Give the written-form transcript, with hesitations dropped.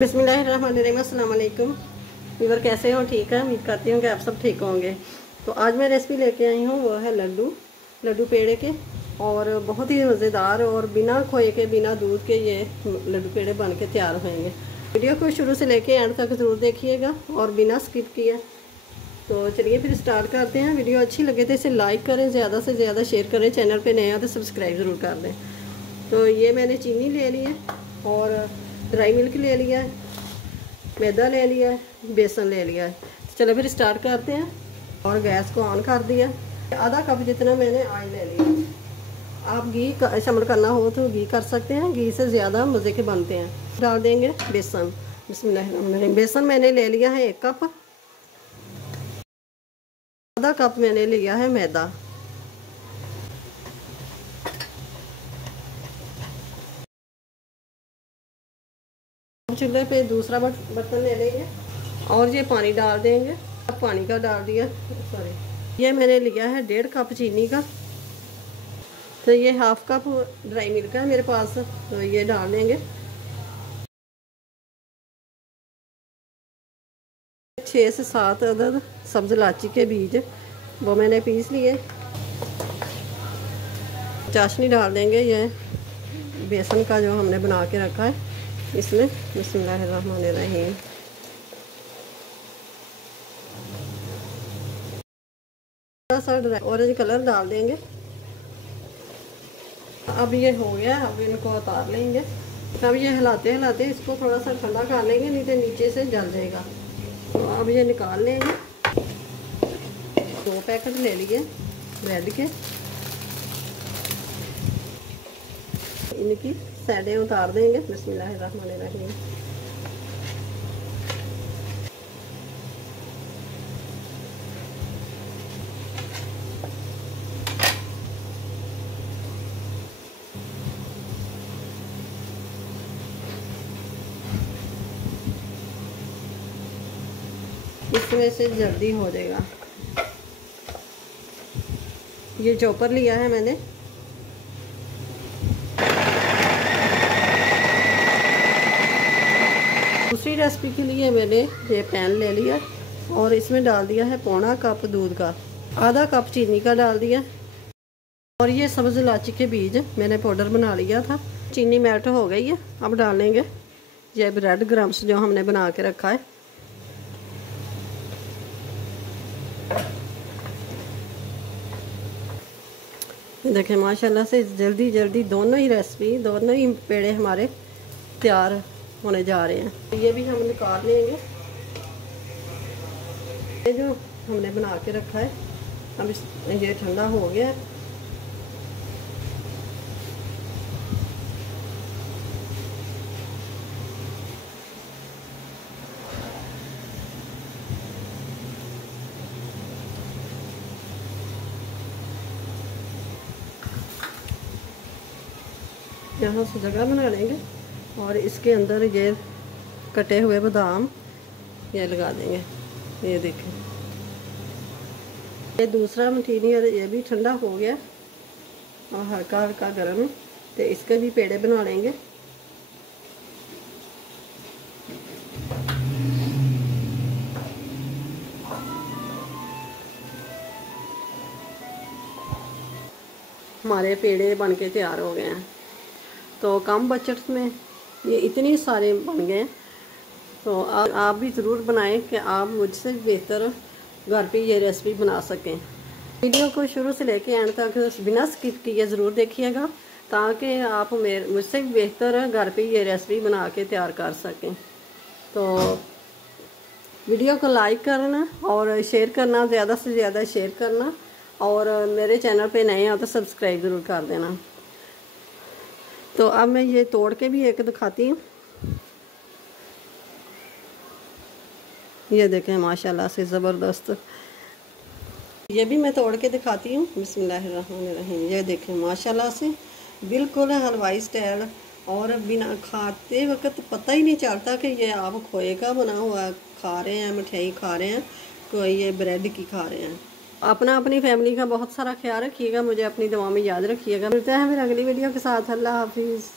बिस्मिल्लाहिर्रहमानिर्रहीम। अस्सलाम वालेकुम व्यूअर, कैसे हो? ठीक है, उम्मीद करती हूँ कि आप सब ठीक होंगे। तो आज मैं रेसिपी लेके आई हूँ, वो है लड्डू पेड़े के। और बहुत ही मज़ेदार और बिना खोए के बिना दूध के ये लड्डू पेड़े बन के तैयार होंगे। वीडियो को शुरू से लेके एंड तक ज़रूर देखिएगा और बिना स्किप किए। तो चलिए फिर स्टार्ट करते हैं। वीडियो अच्छी लगे तो इसे लाइक करें, ज़्यादा से ज़्यादा शेयर करें, चैनल पर नए हैं तो सब्सक्राइब ज़रूर कर दें। तो ये मैंने चीनी ले ली है और ड्राई मिल्क ले लिया है, मैदा ले लिया है, बेसन ले लिया है। चलो फिर स्टार्ट करते हैं। और गैस को ऑन कर दिया। आधा कप जितना मैंने ऑयल ले लिया। आप घी का शामिल करना हो तो घी कर सकते हैं, घी से ज़्यादा मज़े के बनते हैं। डाल देंगे बेसन। बिस्मिल्लाहिर्रहमानिर्रहीम। बेसन मैंने ले लिया है 1 कप। आधा कप मैंने लिया है मैदा। चूल्हे पे दूसरा बर्तन ले लेंगे और ये पानी डाल देंगे। अब पानी का डाल दिया, सॉरी, ये मैंने लिया है 1.5 कप चीनी का। तो ये 1/2 कप ड्राई मिल्क है मेरे पास, तो ये डाल देंगे। 6 से 7 अदद सब्ज़ इलायची के बीज, वो मैंने पीस लिए। चाशनी डाल देंगे, ये बेसन का जो हमने बना के रखा है इसमें। बिस्मिल्लाहिर्रहमानिर्रहीम। थोड़ा सा ऑरेंज कलर डाल देंगे। अब ये हो गया, अब इनको उतार लेंगे। अब ये हिलाते हिलाते इसको थोड़ा सा ठंडा कर लेंगे, नहीं तो नीचे से जल जाएगा। तो अब ये निकाल लेंगे। 2 पैकेट ले लिए ब्रेड के, इनकी साइडें उतार देंगे। बिस्मिल्लाहिर्रहमानिर्रहीम। इसमें से जल्दी हो जाएगा। ये चॉपर लिया है मैंने। दूसरी रेसिपी के लिए मैंने ये पैन ले लिया और इसमें डाल दिया है 1/4 कप दूध का, आधा कप चीनी का डाल दिया। और ये सब्ज़ इलायची के बीज मैंने पाउडर बना लिया था। चीनी मेल्ट हो गई है। अब डालेंगे ये ब्रेड क्रम्स जो हमने बना के रखा है। देखें माशाल्लाह से जल्दी जल्दी दोनों ही पेड़े हमारे तैयार होने जा रहे हैं। ये भी हम निकाल लेंगे। ये जो हमने बना के रखा है, अब ये ठंडा हो गया है। यहाँ से जगह बना लेंगे और इसके अंदर ये कटे हुए बादाम ये लगा देंगे। ये देखें, ये दूसरा मटीरियल ये भी ठंडा हो गया और हल्का हल्का गर्म है, तो इसके भी पेड़े बना लेंगे। हमारे पेड़े बन के तैयार हो गए हैं। तो कम बजट में ये इतने सारे बन गए। तो आप भी ज़रूर बनाएं कि आप मुझसे बेहतर घर पे ये रेसिपी बना सकें। वीडियो को शुरू से लेके एंड तक बिना स्किप किए ज़रूर देखिएगा, ताकि आप मुझसे बेहतर घर पे ये रेसिपी बना के तैयार कर सकें। तो वीडियो को लाइक करना और शेयर करना, ज़्यादा से ज़्यादा शेयर करना, और मेरे चैनल पे नए हो तो सब्सक्राइब ज़रूर कर देना। तो अब मैं ये तोड़ के भी एक दिखाती हूँ। ये देखें माशाल्लाह से ज़बरदस्त। ये भी मैं तोड़ के दिखाती हूँ। बिस्मिल्लाहिर्रहमानिर्रहीम। ये देखें माशाल्लाह से बिल्कुल हलवाई स्टाइल, और बिना खाते वक्त पता ही नहीं चलता कि ये आप खोए का बना हुआ खा रहे हैं, मिठाई खा रहे हैं, कोई ये ब्रेड की खा रहे हैं। अपना अपनी फैमिली का बहुत सारा ख्याल रखिएगा, मुझे अपनी दुआ में याद रखिएगा। मिलते हैं फिर अगली वीडियो के साथ। अल्लाह हाफिज़।